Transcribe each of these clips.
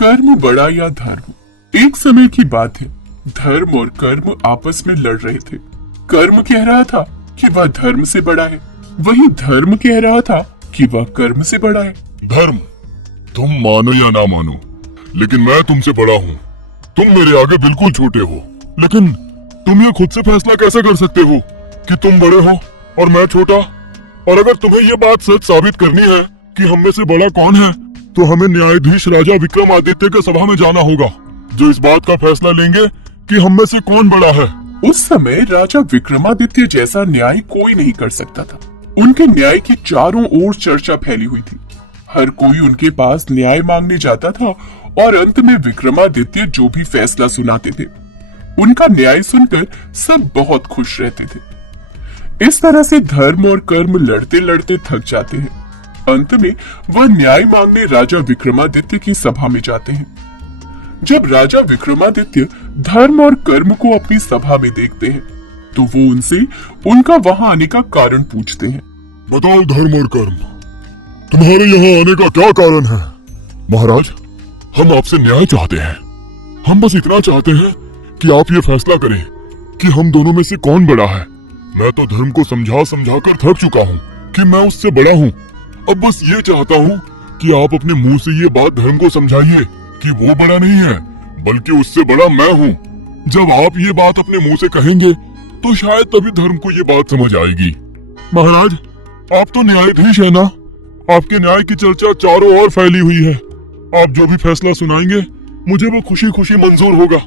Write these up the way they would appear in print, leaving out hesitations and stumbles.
कर्म बड़ा या धर्म। एक समय की बात है, धर्म और कर्म आपस में लड़ रहे थे। कर्म कह रहा था कि वह धर्म से बड़ा है, वहीं धर्म कह रहा था कि वह कर्म से बड़ा है। धर्म, तुम मानो या ना मानो, लेकिन मैं तुमसे बड़ा हूँ। तुम मेरे आगे बिल्कुल छोटे हो, लेकिन तुम ये खुद से फैसला कैसे कर सकते हो कि तुम बड़े हो और मैं छोटा? और अगर तुम्हें ये बात सच साबित करनी है कि हम में से बड़ा कौन है, तो हमें न्यायाधीश राजा विक्रमादित्य के सभा में जाना होगा, जो इस बात का फैसला लेंगे कि हम में से कौन बड़ा है। उस समय राजा विक्रमादित्य जैसा न्याय कोई नहीं कर सकता था। उनके न्याय की चारों ओर चर्चा फैली हुई थी। हर कोई उनके पास न्याय मांगने जाता था और अंत में विक्रमादित्य जो भी फैसला सुनाते थे, उनका न्याय सुनकर सब बहुत खुश रहते थे। इस तरह से धर्म और कर्म लड़ते लड़ते थक जाते हैं। अंत में वह न्याय मांगने राजा विक्रमादित्य की सभा में जाते हैं। जब राजा विक्रमादित्य धर्म और कर्म को अपनी सभा में देखते हैं, तो वो उनसे उनका वहां आने का कारण पूछते हैं। बताओ धर्म और कर्म, तुम्हारे यहाँ आने का क्या कारण है? महाराज, हम आपसे न्याय चाहते हैं। हम बस इतना चाहते हैं कि आप ये फैसला करें कि हम दोनों में से कौन बड़ा है। मैं तो धर्म को समझा समझा कर थक चुका हूँ कि मैं उससे बड़ा हूँ। अब बस ये चाहता हूँ कि आप अपने मुंह से ये बात धर्म को समझाइए कि वो बड़ा नहीं है, बल्कि उससे बड़ा मैं हूँ। जब आप ये बात अपने मुंह से कहेंगे, तो शायद तभी धर्म को ये बात समझ आएगी। महाराज, आप तो न्यायाधीश है ना? आपके न्याय की चर्चा चारों ओर फैली हुई है। आप जो भी फैसला सुनाएंगे, मुझे वो खुशी खुशी मंजूर होगा।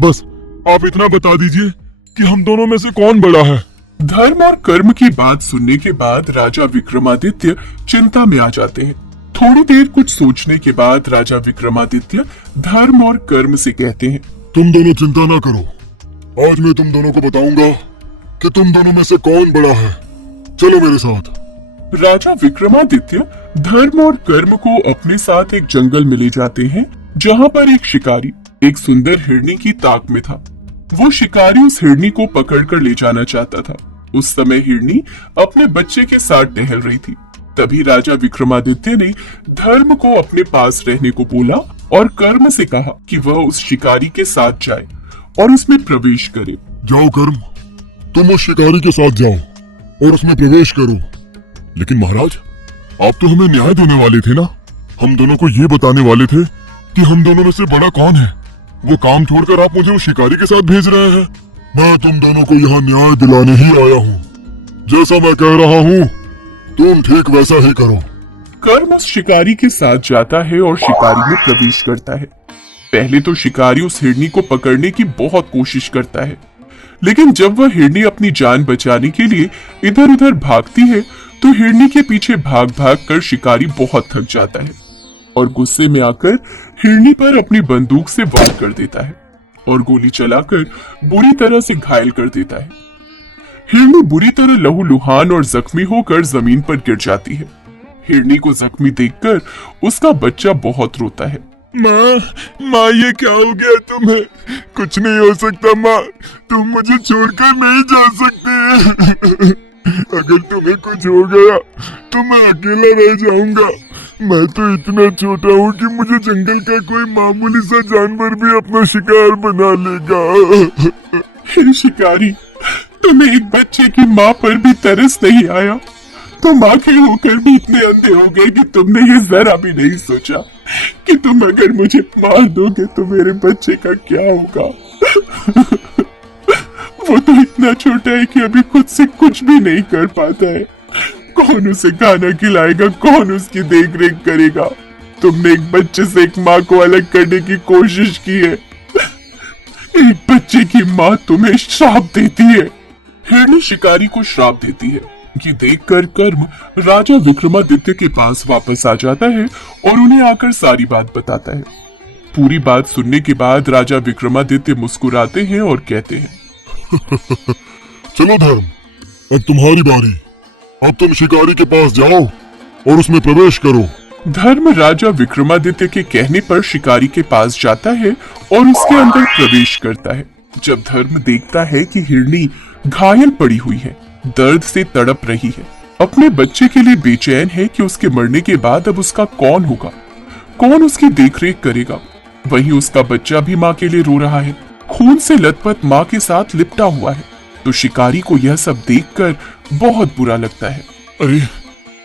बस आप इतना बता दीजिए कि हम दोनों में से कौन बड़ा है। धर्म और कर्म की बात सुनने के बाद राजा विक्रमादित्य चिंता में आ जाते हैं। थोड़ी देर कुछ सोचने के बाद राजा विक्रमादित्य धर्म और कर्म से कहते हैं, तुम दोनों चिंता ना करो। आज मैं तुम दोनों को बताऊंगा कि तुम दोनों में से कौन बड़ा है। चलो मेरे साथ। राजा विक्रमादित्य धर्म और कर्म को अपने साथ एक जंगल में ले जाते हैं, जहाँ पर एक शिकारी एक सुंदर हिरनी की ताक में था। वो शिकारी उस हिरनी को पकड़कर ले जाना चाहता था। उस समय हिरनी अपने बच्चे के साथ टहल रही थी। तभी राजा विक्रमादित्य ने धर्म को अपने पास रहने को बोला और कर्म से कहा कि वह उस शिकारी के साथ जाए और उसमें प्रवेश करे। जाओ कर्म, तुम उस शिकारी के साथ जाओ और उसमें प्रवेश करो। लेकिन महाराज, आप तो हमें न्याय देने वाले थे ना? हम दोनों को ये बताने वाले थे कि हम दोनों में से बड़ा कौन है। वो काम छोड़कर आप मुझे उस शिकारी के साथ भेज रहे हैं। मैं तुम दोनों को यहाँ न्याय दिलाने ही आया हूँ। जैसा मैं कह रहा हूँ, तुम ठीक वैसा ही करो। कर्म उस शिकारी के साथ जाता है और शिकारी में प्रवेश करता है। पहले तो शिकारी उस हिरनी को पकड़ने की बहुत कोशिश करता है, लेकिन जब वह हिरनी अपनी जान बचाने के लिए इधर उधर भागती है, तो हिरनी के पीछे भाग भाग कर शिकारी बहुत थक जाता है और गुस्से में आकर हिरनी पर अपनी बंदूक से वार कर देता है और गोली चलाकर बुरी तरह से घायल कर देता है। हिरनी बुरी तरह लहूलुहान और जख्मी होकर जमीन पर गिर जाती है। हिरनी को जख्मी देखकर उसका बच्चा बहुत रोता है। माँ, ये क्या हो गया तुम्हें? कुछ नहीं हो सकता माँ, तुम मुझे छोड़कर नहीं जा सकते। अगर तुम्हें कुछ हो गया तो मैं अकेला रह जाऊंगा। मैं तो इतना छोटा हूँ कि मुझे जंगल का कोई मामूली सा जानवर भी अपना शिकार बना लेगा। हे शिकारी, तुम्हें एक बच्चे की माँ पर भी तरस नहीं आया? तुम आखिर होकर भी इतने अंधे हो गए कि तुमने ये जरा भी नहीं सोचा कि तुम अगर मुझे मार दोगे तो मेरे बच्चे का क्या होगा? वो तो इतना छोटा है कि अभी खुद से कुछ भी नहीं कर पाता है। कौन उसे खाना खिलाएगा, कौन उसकी देख रेख करेगा? तुमने एक बच्चे से एक माँ को अलग करने की कोशिश की है। एक बच्चे की माँ तुम्हें श्राप देती है। हिरनी शिकारी को श्राप देती है कि देखकर कर्म राजा विक्रमादित्य के पास वापस आ जाता है और उन्हें आकर सारी बात बताता है। पूरी बात सुनने के बाद राजा विक्रमादित्य मुस्कुराते हैं और कहते हैं, चलो धर्म, अब तुम्हारी बारी। अब तुम शिकारी के पास जाओ और उसमें प्रवेश करो। धर्म राजा विक्रमादित्य के कहने पर शिकारी के पास जाता है और उसके अंदर प्रवेश करता है। जब धर्म देखता है कि हिरनी घायल पड़ी हुई है, दर्द से तड़प रही है, अपने बच्चे के लिए बेचैन है कि उसके मरने के बाद अब उसका कौन होगा, कौन उसकी देखरेख करेगा, वहीं उसका बच्चा भी माँ के लिए रो रहा है, खून से लथपथ माँ के साथ लिपटा हुआ है। तो शिकारी को यह सब देखकर बहुत बुरा लगता है। अरे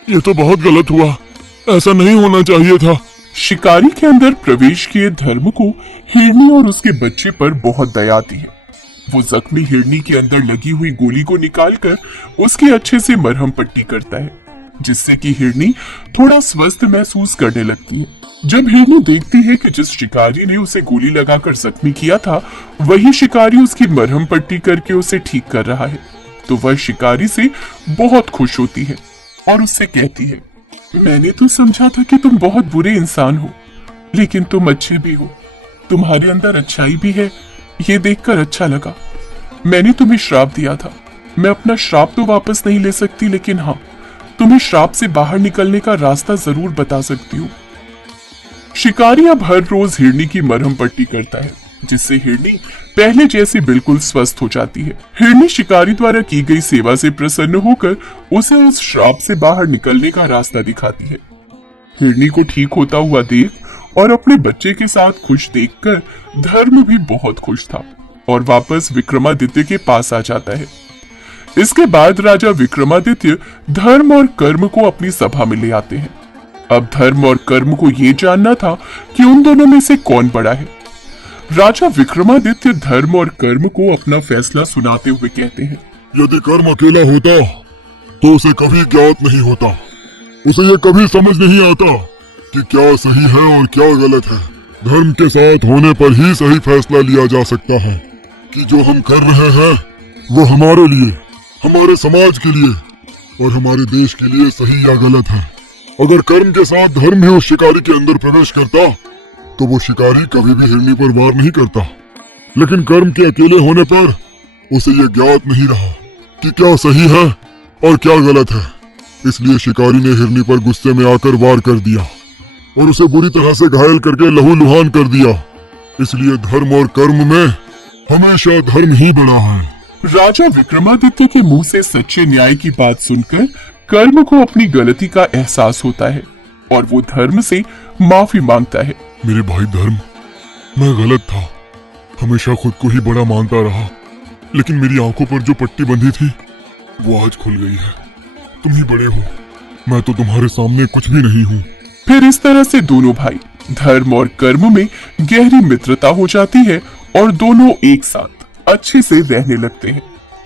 ये तो बहुत गलत हुआ, ऐसा नहीं होना चाहिए था। शिकारी के अंदर प्रवेश किए धर्म को हिरनी और उसके बच्चे पर बहुत दया आती है। वो जख्मी हिरनी के अंदर लगी हुई गोली को निकालकर उसकी अच्छे से मरहम पट्टी करता है, जिससे कि हिरनी थोड़ा स्वस्थ महसूस करने लगती है। जब हिरनी देखती है कि जिस शिकारी ने उसे गोली लगाकर जख्मी किया था वही शिकारी उसकी मरहम पट्टी करके उसे ठीक कर रहा है, तो वह शिकारी से बहुत खुश होती है और उससे कहती है, मैंने तो समझा था कि तुम बहुत बुरे इंसान हो, लेकिन तुम अच्छे भी हो। तुम्हारे अंदर अच्छाई भी है, ये देखकर अच्छा लगा। मैंने तुम्हें श्राप दिया था, मैं अपना श्राप तो वापस नहीं ले सकती, लेकिन हाँ, तुम्हें श्राप से बाहर निकलने का रास्ता जरूर बता सकती हूँ। शिकारी अब हर रोज हिरनी की मरहम पट्टी करता है, जिससे हिरनी पहले जैसी बिल्कुल स्वस्थ हो जाती है। हिरनी शिकारी द्वारा की गई सेवा से प्रसन्न होकर उसे उस श्राप से बाहर निकलने का रास्ता दिखाती है। हिरनी को ठीक होता हुआ देख और अपने बच्चे के साथ खुश देखकर धर्म भी बहुत खुश था और वापस विक्रमादित्य के पास आ जाता है। इसके बाद राजा विक्रमादित्य धर्म और कर्म को अपनी सभा में ले आते हैं। अब धर्म और कर्म को ये जानना था कि उन दोनों में से कौन बड़ा है। राजा विक्रमादित्य धर्म और कर्म को अपना फैसला सुनाते हुए कहते हैं, यदि कर्म अकेला होता तो उसे कभी ज्ञात नहीं होता, उसे ये कभी समझ नहीं आता कि क्या सही है और क्या गलत है। धर्म के साथ होने पर ही सही फैसला लिया जा सकता है कि जो हम कर रहे हैं वो हमारे लिए, हमारे समाज के लिए और हमारे देश के लिए सही या गलत है। अगर कर्म के साथ धर्म ही उस शिकारी के अंदर प्रवेश करता तो वो शिकारी कभी भी हिरनी पर वार नहीं करता, लेकिन कर्म के अकेले होने पर उसे ये ज्ञात नहीं रहा कि क्या सही है और क्या गलत है। इसलिए शिकारी ने हिरनी पर गुस्से में आकर वार कर दिया और उसे बुरी तरह से घायल करके लहूलुहान कर दिया। इसलिए धर्म और कर्म में हमेशा धर्म ही बड़ा है। राजा विक्रमादित्य के मुंह से सच्चे न्याय की बात सुनकर कर्म को अपनी गलती का एहसास होता है और वो धर्म से माफी मांगता है। मेरे भाई धर्म, मैं गलत था, हमेशा खुद को ही बड़ा मानता रहा, लेकिन मेरी आंखों पर जो पट्टी बंधी थी वो आज खुल गई है। तुम ही बड़े हो, मैं तो तुम्हारे सामने कुछ भी नहीं हूँ। फिर इस तरह से दोनों भाई धर्म और कर्म में गहरी मित्रता हो जाती है और दोनों एक साथ अच्छे से रहने लगते हैं।